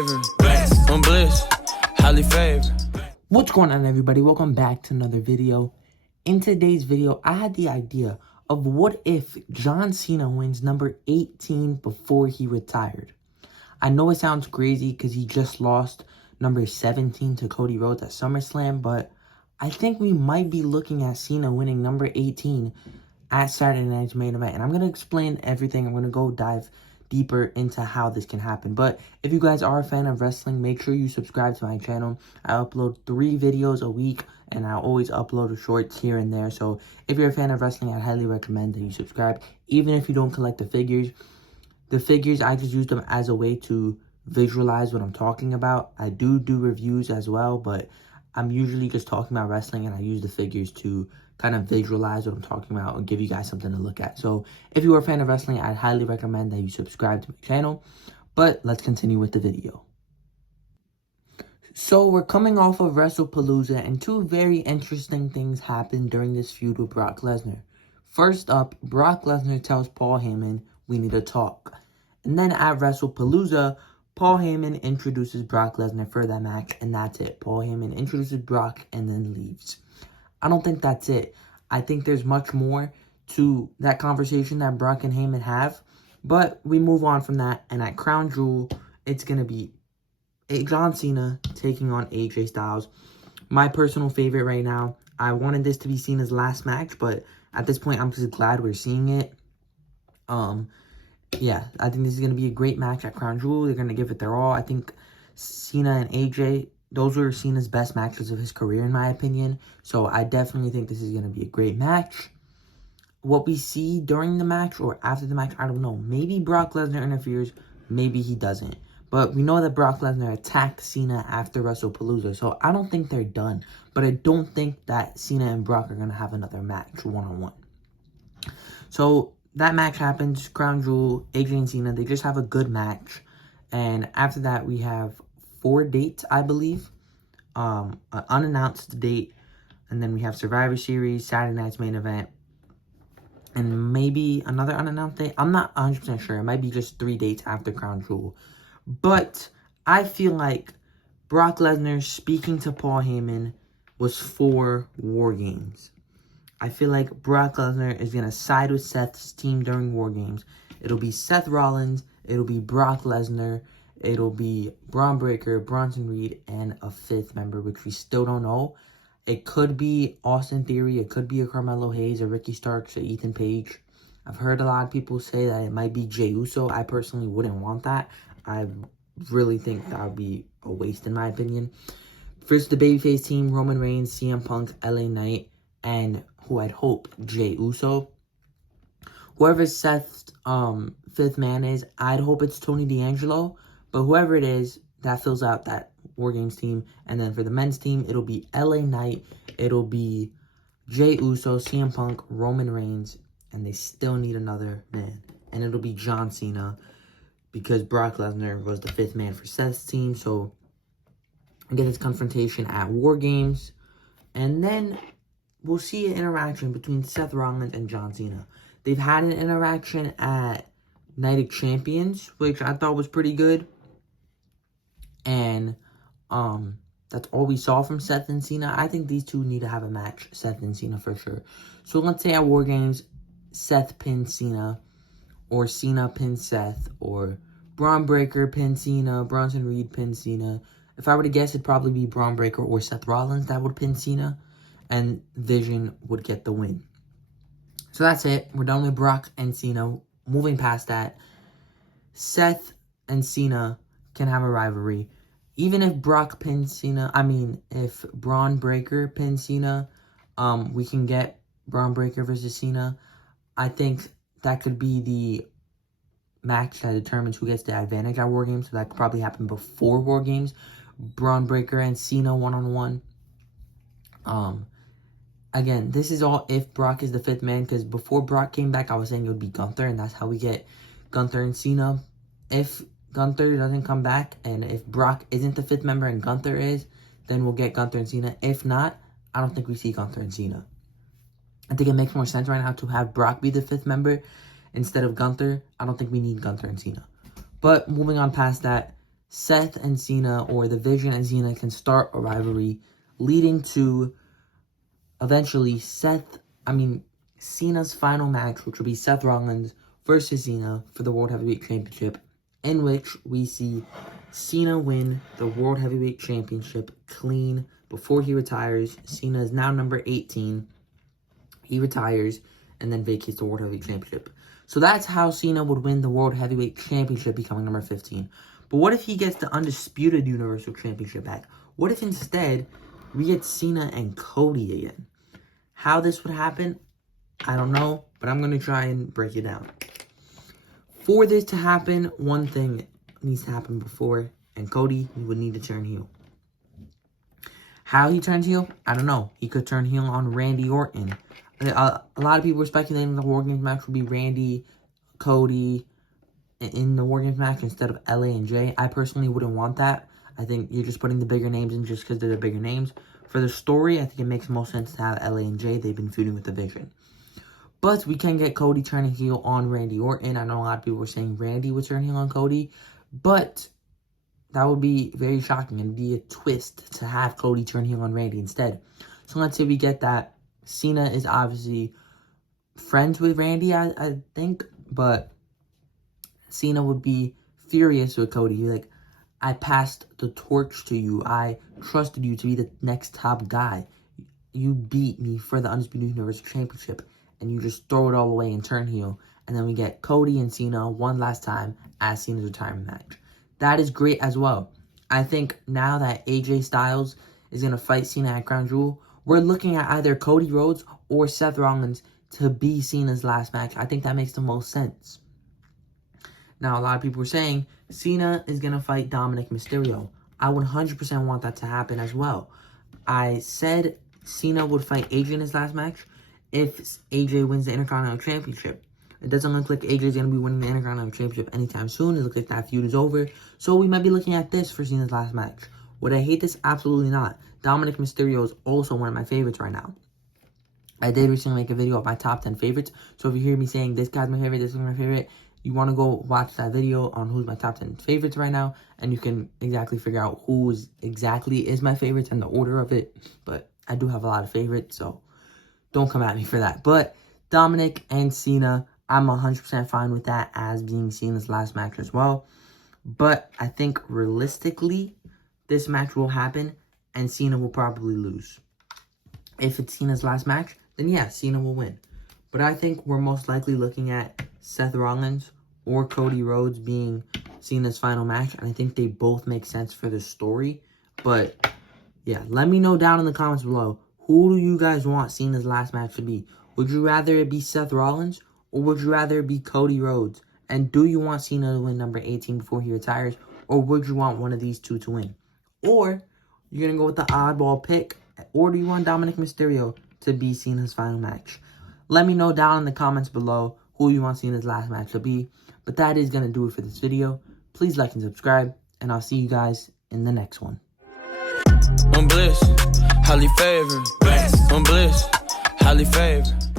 favorite. I'm blessed, highly favored. What's going on, everybody? Welcome back to another video. In today's video, I had the idea of what if John Cena wins number 18 before he retired. I know it sounds crazy because he just lost number 17 to Cody Rhodes at SummerSlam, but I think we might be looking at Cena winning number 18 at Saturday Night's Main Event. And I'm going to explain everything. I'm going to go dive deeper into how this can happen. But if you guys are a fan of wrestling, make sure you subscribe to my channel. I upload 3 videos a week, and I always upload shorts here and there. So if you're a fan of wrestling, I'd highly recommend that you subscribe. Even if you don't collect the figures, I just use them as a way to visualize what I'm talking about. I do reviews as well, but I'm usually just talking about wrestling, and I use the figures to kind of visualize what I'm talking about and give you guys something to look at. So if you are a fan of wrestling, I'd highly recommend that you subscribe to my channel. But let's continue with the video. So we're coming off of WrestlePalooza, and 2 very interesting things happened during this feud with Brock Lesnar. First up, Brock Lesnar tells Paul Heyman, "We need to talk." And then at WrestlePalooza, Paul Heyman introduces Brock Lesnar for that match, and that's it. Paul Heyman introduces Brock and then leaves. I don't think that's it. I think there's much more to that conversation that Brock and Heyman have. But we move on from that, and at Crown Jewel, it's going to be John Cena taking on AJ Styles. My personal favorite right now. I wanted this to be Cena's last match, but at this point, I'm just glad we're seeing it. Yeah, I think this is going to be a great match at Crown Jewel. They're going to give it their all. I think Cena and AJ, those were Cena's best matches of his career, in my opinion. So I definitely think this is going to be a great match. What we see during the match or after the match, I don't know. Maybe Brock Lesnar interferes. Maybe he doesn't. But we know that Brock Lesnar attacked Cena after WrestlePalooza. So I don't think they're done. But I don't think that Cena and Brock are going to have another match one-on-one. So that match happens. Crown Jewel, AJ and Cena, they just have a good match. And after that, we have 4 dates, I believe. An unannounced date. And then we have Survivor Series, Saturday Night's Main Event, and maybe another unannounced date. I'm not 100% sure. It might be just 3 dates after Crown Jewel. But I feel like Brock Lesnar speaking to Paul Heyman was for War Games. I feel like Brock Lesnar is going to side with Seth's team during War Games. It'll be Seth Rollins. It'll be Brock Lesnar. It'll be Braun Breaker, Bronson Reed, and a 5th member, which we still don't know. It could be Austin Theory. It could be a Carmelo Hayes, a Ricky Starks, a Ethan Page. I've heard a lot of people say that it might be Jey Uso. I personally wouldn't want that. I really think that would be a waste, in my opinion. First, the babyface team, Roman Reigns, CM Punk, LA Knight, and who I'd hope, Jey Uso. Whoever Seth's 5th man is, I'd hope it's Tony D'Angelo. But whoever it is, that fills out that War Games team. And then for the men's team, it'll be LA Knight, it'll be Jey Uso, CM Punk, Roman Reigns, and they still need another man. And it'll be John Cena, because Brock Lesnar was the 5th man for Seth's team. So I get this confrontation at War Games. And then we'll see an interaction between Seth Rollins and John Cena. They've had an interaction at Night of Champions, which I thought was pretty good. And that's all we saw from Seth and Cena. I think these two need to have a match, Seth and Cena, for sure. So let's say at War Games, Seth pins Cena, or Cena pins Seth, or Braun Breaker pins Cena, Bronson Reed pins Cena. If I were to guess, it'd probably be Braun Breaker or Seth Rollins that would pin Cena, and Vision would get the win. So that's it. We're done with Brock and Cena. Moving past that, Seth and Cena can have a rivalry. Even if Brock pins Cena, if Braun Breaker pins Cena, we can get Braun Breaker versus Cena. I think that could be the match that determines who gets the advantage at War Games. So that could probably happen before War Games. Braun Breaker and Cena one-on-one. Again, this is all if Brock is the 5th man, because before Brock came back, I was saying it would be Gunther, and that's how we get Gunther and Cena. If Gunther doesn't come back, and if Brock isn't the 5th member and Gunther is, then we'll get Gunther and Cena. If not, I don't think we see Gunther and Cena. I think it makes more sense right now to have Brock be the 5th member instead of Gunther. I don't think we need Gunther and Cena. But moving on past that, Seth and Cena, or the Vision and Cena, can start a rivalry leading to eventually Cena's final match, which will be Seth Rollins versus Cena for the World Heavyweight Championship, in which we see Cena win the World Heavyweight Championship clean before he retires. Cena is now number 18. He retires and then vacates the World Heavyweight Championship. So that's how Cena would win the World Heavyweight Championship, becoming number 15. But what if he gets the Undisputed Universal Championship back? What if instead we get Cena and Cody again? How this would happen, I don't know, but I'm going to try and break it down. For this to happen, one thing needs to happen before, and Cody would need to turn heel. How he turns heel? I don't know. He could turn heel on Randy Orton. A lot of people are speculating the War Games match will be Randy, Cody in the War Games match instead of LA and Jay. I personally wouldn't want that. I think you're just putting the bigger names in just because they're the bigger names. For the story, I think it makes most sense to have LA and Jay. They've been feuding with the Vision. But we can get Cody turning heel on Randy Orton. I know a lot of people were saying Randy would turn heel on Cody. But that would be very shocking. It'd be a twist to have Cody turn heel on Randy instead. So let's say we get that. Cena is obviously friends with Randy, I think. But Cena would be furious with Cody. He'd be like, I passed the torch to you. I trusted you to be the next top guy. You beat me for the Undisputed Universal Championship. And you just throw it all away and turn heel. And then we get Cody and Cena one last time as Cena's retirement match. That is great as well. I think now that AJ Styles is going to fight Cena at Crown Jewel, we're looking at either Cody Rhodes or Seth Rollins to be Cena's last match. I think that makes the most sense. Now, a lot of people are saying Cena is going to fight Dominic Mysterio. I 100% want that to happen as well. I said Cena would fight AJ in his last match if AJ wins the Intercontinental Championship. It doesn't look like AJ is going to be winning the Intercontinental Championship anytime soon. It looks like that feud is over. So we might be looking at this for Cena's last match. Would I hate this? Absolutely not. Dominic Mysterio is also one of my favorites right now. I did recently make a video of my top 10 favorites. So if you hear me saying this guy's my favorite, this is my favorite, you want to go watch that video on who's my top 10 favorites right now. And you can exactly figure out who exactly is my favorites and the order of it. But I do have a lot of favorites, so don't come at me for that. But Dominic and Cena, I'm 100% fine with that as being Cena's last match as well. But I think realistically, this match will happen and Cena will probably lose. If it's Cena's last match, then yeah, Cena will win. But I think we're most likely looking at Seth Rollins or Cody Rhodes being Cena's final match. And I think they both make sense for the story. But yeah, let me know down in the comments below. Who do you guys want Cena's last match to be? Would you rather it be Seth Rollins or would you rather it be Cody Rhodes? And do you want Cena to win number 18 before he retires? Or would you want one of these two to win? Or you're going to go with the oddball pick? Or do you want Dominic Mysterio to be Cena's final match? Let me know down in the comments below who you want Cena's last match to be. But that is going to do it for this video. Please like and subscribe. And I'll see you guys in the next one. I'm bliss, highly favored. I'm bliss, highly favored.